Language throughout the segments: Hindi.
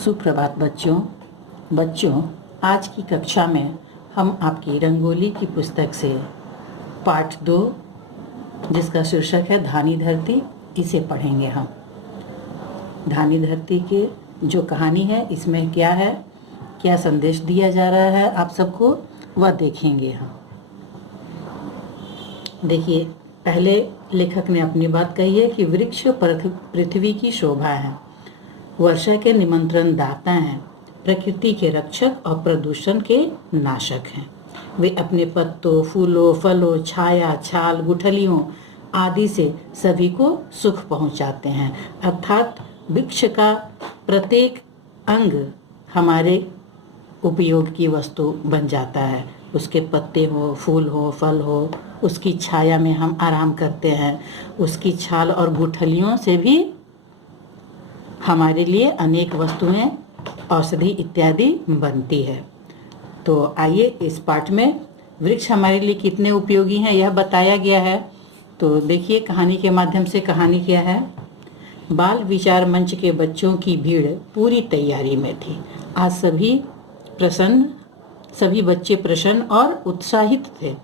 सुप्रभात बच्चों, आज की कक्षा में हम आपकी रंगोली की पुस्तक से पाठ 2 जिसका शीर्षक है धानी धरती, इसे पढ़ेंगे हम। धानी धरती के जो कहानी है, इसमें क्या है, क्या संदेश दिया जा रहा है आप सबको, वह देखेंगे हम। देखिए, पहले लेखक ने अपनी बात कही है कि वृक्ष पृथ्वी की शोभा है, वर्षा के निमंत्रण दाता हैं, प्रकृति के रक्षक और प्रदूषण के नाशक हैं। वे अपने पत्तों, फूलों, फलों, छाया, छाल, गुठलियों आदि से सभी को सुख पहुंचाते हैं। अर्थात वृक्ष का प्रत्येक अंग हमारे उपयोग की वस्तु बन जाता है। उसके पत्ते हो, फूल हो, फल हो, उसकी छाया में हम आराम करते हैं। उसकी छाल और गुठलियों से भी हमारे लिए अनेक वस्तुएं, औषधि इत्यादि बनती है। तो आइए, इस पाठ में वृक्ष हमारे लिए कितने उपयोगी हैं यह बताया गया है। तो देखिए, कहानी के माध्यम से कहानी क्या है। बाल विचार मंच के बच्चों की भीड़ पूरी तैयारी में थी। आज सभी बच्चे प्रसन्न और उत्साहित थे।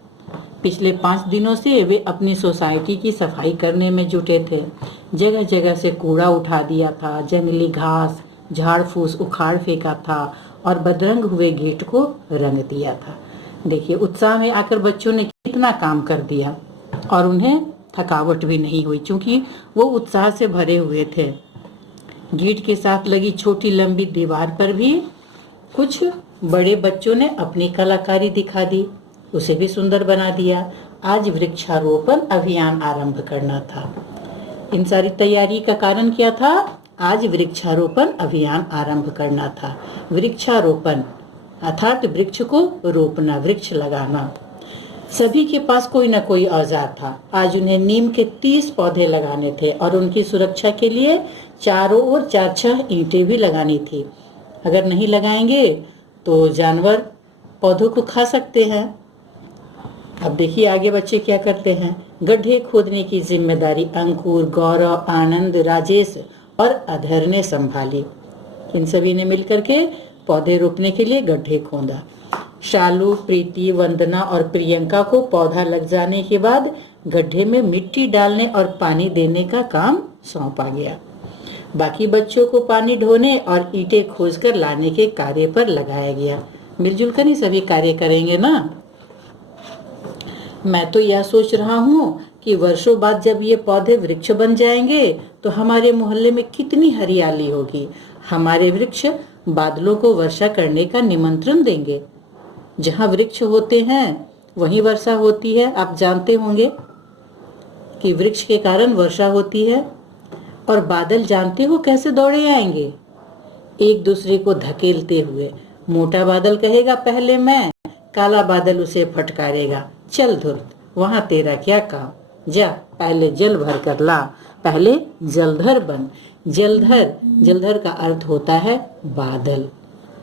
पिछले 5 दिनों से वे अपनी सोसाइटी की सफाई करने में जुटे थे। जगह जगह से कूड़ा उठा दिया था, जंगली घास, झाड़ फूस उखाड़ फेंका था और बदरंग हुए गेट को रंग दिया था। देखिए, उत्साह में आकर बच्चों ने कितना काम कर दिया और उन्हें थकावट भी नहीं हुई, क्योंकि वो उत्साह से भरे हुए थे। गेट के साथ लगी छोटी लंबी दीवार पर भी कुछ बड़े बच्चों ने अपनी कलाकारी दिखा दी, उसे भी सुंदर बना दिया। आज वृक्षारोपण अभियान आरंभ करना था। इन सारी तैयारी का कारण क्या था? आज वृक्षारोपण अभियान आरंभ करना था। वृक्षारोपण अर्थात वृक्ष को रोपना, वृक्ष लगाना। सभी के पास कोई ना कोई औजार था। आज उन्हें नीम के 30 पौधे लगाने थे और उनकी सुरक्षा के लिए चारों ओर 4-6 ईंटें भी लगानी थी। अगर नहीं लगाएंगे तो जानवर पौधों को खा सकते हैं। अब देखिए आगे बच्चे क्या करते हैं। गड्ढे खोदने की जिम्मेदारी अंकुर, गौरव, आनंद, राजेश और अधर ने संभाली। इन सभी ने मिलकर के पौधे रोपने के लिए गड्ढे खोदा। शालू, प्रीति, वंदना और प्रियंका को पौधा लग जाने के बाद गड्ढे में मिट्टी डालने और पानी देने का काम सौंपा गया। बाकी बच्चों को पानी ढोने और ईंटें खोजकर लाने के कार्य पर लगाया गया। मिलजुल कर ही सभी कार्य करेंगे ना। मैं तो यह सोच रहा हूँ कि वर्षों बाद जब ये पौधे वृक्ष बन जाएंगे तो हमारे मोहल्ले में कितनी हरियाली होगी। हमारे वृक्ष बादलों को वर्षा करने का निमंत्रण देंगे। जहाँ वृक्ष होते हैं वहीं वर्षा होती है। आप जानते होंगे कि वृक्ष के कारण वर्षा होती है। और बादल जानते हो कैसे दौड़े आएंगे? एक दूसरे को धकेलते हुए। मोटा बादल कहेगा पहले मैं, काला बादल उसे फटकारेगा, चल धुर्त, वहां तेरा क्या काम, जा पहले जल भर कर ला, पहले जलधर बन। जलधर का अर्थ होता है बादल,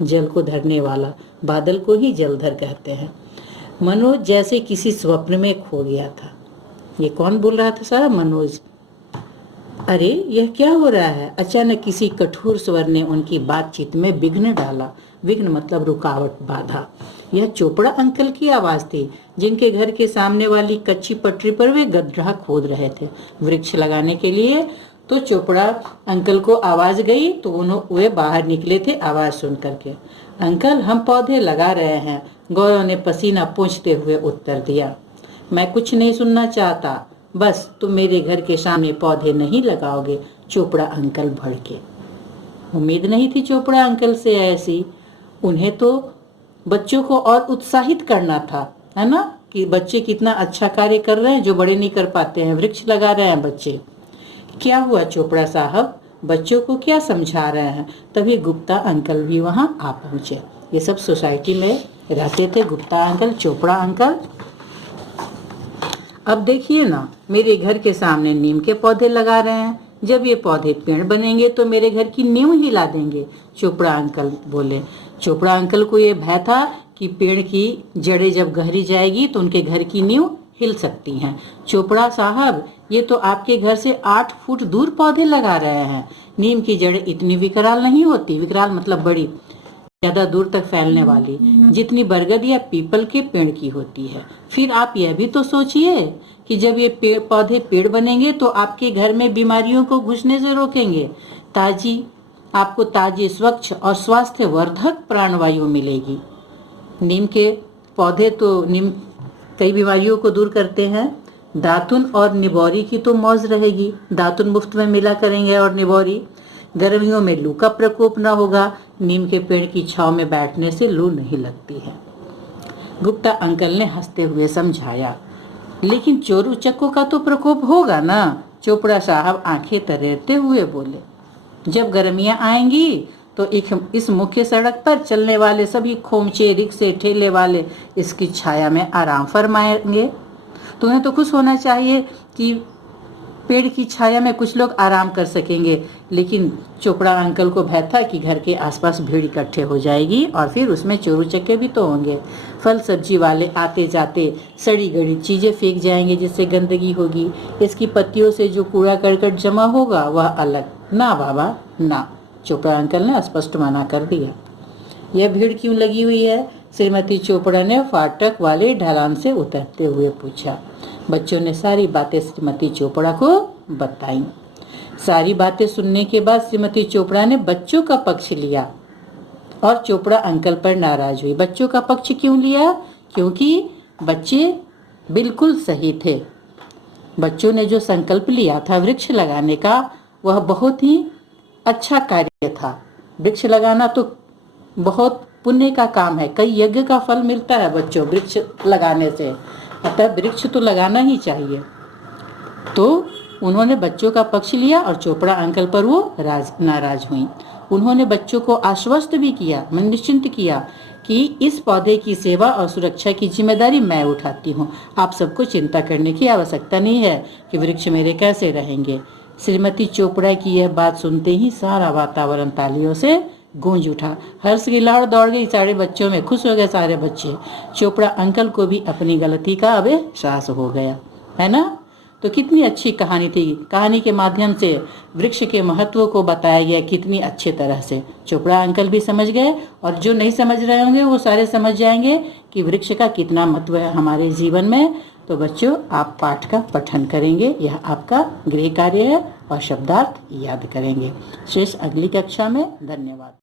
जल को धरने वाला। बादल को ही जलधर कहते हैं। मनोज जैसे किसी स्वप्न में खो गया था। ये कौन बोल रहा था सारा? मनोज। अरे यह क्या हो रहा है? अचानक किसी कठोर स्वर ने उनकी बातचीत में विघ्न डाला। विघ्न मतलब रुकावट, बाधा। यह चोपड़ा अंकल की आवाज थी, जिनके घर के सामने वाली कच्ची पटरी पर वे गड्ढा खोद रहे थे वृक्ष लगाने के लिए। तो चोपड़ा अंकल को आवाज गई तो वे बाहर निकले थे आवाज सुन करके। अंकल, हम पौधे लगा रहे हैं, गौरव ने पसीना पोंछते हुए उत्तर दिया। मैं कुछ नहीं सुनना चाहता, बस तुम मेरे घर के सामने पौधे नहीं लगाओगे, चोपड़ा अंकल भड़के। उम्मीद नहीं थी चोपड़ा अंकल से ऐसी। उन्हें तो बच्चों को और उत्साहित करना था, है ना, कि बच्चे कितना अच्छा कार्य कर रहे हैं जो बड़े नहीं कर पाते हैं। वृक्ष लगा रहे हैं बच्चे। क्या हुआ चोपड़ा साहब, बच्चों को क्या समझा रहे हैं? तभी गुप्ता अंकल भी वहां आ पहुंचे। ये सब सोसाइटी में रहते थे, गुप्ता अंकल, चोपड़ा अंकल। अब देखिए ना, मेरे घर के सामने नीम के पौधे लगा रहे हैं। जब ये पौधे पेड़ बनेंगे तो मेरे घर की नींव हिला देंगे, चोपड़ा अंकल बोले। चोपड़ा अंकल को ये भय था कि पेड़ की जड़ें जब गहरी जाएगी तो उनके घर की नींव हिल सकती हैं। चोपड़ा साहब, ये तो आपके घर से 8 फुट दूर पौधे लगा रहे हैं। नीम की जड़ें इतनी विकराल नहीं होती, विकराल मतलब बड़ी, ज्यादा दूर तक फैलने वाली, जितनी बरगद या पीपल के पेड़ की होती है। फिर आप यह भी तो सोचिए कि जब ये पौधे पेड़ बनेंगे तो आपके घर में बीमारियों को घुसने से रोकेंगे। आपको ताजी, स्वच्छ और स्वास्थ्यवर्धक प्राणवायु मिलेगी। नीम के पौधे तो कई बीमारियों को दूर करते हैं। दातुन और निबोरी की तो मौज रहेगी, दातुन मुफ्त में मिला करेंगे और निबोरी। गर्मियों में लू का प्रकोप न होगा, नीम के पेड़ की छांव में बैठने से लू नहीं लगती है। गुप्ता अंकल ने हंसते हुए समझाया। लेकिन चोर उचक्कों का तो प्रकोप होगा ना, चोपड़ा साहब आंखें तरेरते हुए बोले। जब गर्मियां आएंगी तो इस मुख्य सड़क पर चलने वाले सभी खोमचे, रिक्शे, ठेले वाले इसकी छाया में आराम फरमाएंगे। तुम्हें तो खुश होना चाहिए कि पेड़ की छाया में कुछ लोग आराम कर सकेंगे, लेकिन चोपड़ा अंकल को भय था कि घर के आसपास भीड़ इकट्ठे हो जाएगी और फिर उसमें चोरू चक्के भी तो होंगे। फल सब्जी वाले आते जाते सड़ी गड़ी चीजें फेंक जाएंगे जिससे गंदगी होगी। इसकी पत्तियों से जो कूड़ा करकट जमा होगा वह अलग। ना बाबा ना, चोपड़ा अंकल ने स्पष्ट मना कर दिया। यह भीड़ क्यों लगी हुई है? श्रीमती चोपड़ा ने फाटक वाले ढलान से उतरते हुए पूछा। बच्चों ने सारी बातें श्रीमती चोपड़ा को बताई। सारी बातें सुनने के बाद श्रीमती चोपड़ा ने बच्चों का पक्ष लिया और चोपड़ा अंकल पर नाराज हुई। बच्चों का पक्ष क्यों लिया? क्योंकि बच्चे बिल्कुल सही थे। बच्चों ने जो संकल्प लिया था वृक्ष लगाने का, वह बहुत ही अच्छा कार्य था। वृक्ष लगाना तो बहुत पुण्य का काम है, कई यज्ञ का फल मिलता है बच्चों वृक्ष लगाने से, अतः वृक्ष तो लगाना ही चाहिए। तो उन्होंने बच्चों का पक्ष लिया और चोपड़ा अंकल पर वो नाराज हुई। उन्होंने बच्चों को आश्वस्त भी किया, मन निश्चिंत किया कि इस पौधे की सेवा और सुरक्षा की जिम्मेदारी मैं उठाती हूँ। आप सबको चिंता करने की आवश्यकता नहीं है कि वृक्ष मेरे कैसे रहेंगे। श्रीमती चोपड़ा की यह बात सुनते ही सारा वातावरण तालियों से गूंज उठा। हर्ष की लहर दौड़ गई सारे बच्चों में, खुश हो गए सारे बच्चे। चोपड़ा अंकल को भी अपनी गलती का अब एहसास हो गया, है ना? तो कितनी अच्छी कहानी थी। कहानी के माध्यम से वृक्ष के महत्व को बताया गया कितनी अच्छे तरह से। चोपड़ा अंकल भी समझ गए और जो नहीं समझ रहे होंगे वो सारे समझ जाएंगे कि वृक्ष का कितना महत्व है हमारे जीवन में। तो बच्चों, आप पाठ का पठन करेंगे, यह आपका गृह कार्य है, और शब्दार्थ याद करेंगे। शेष अगली कक्षा में। धन्यवाद।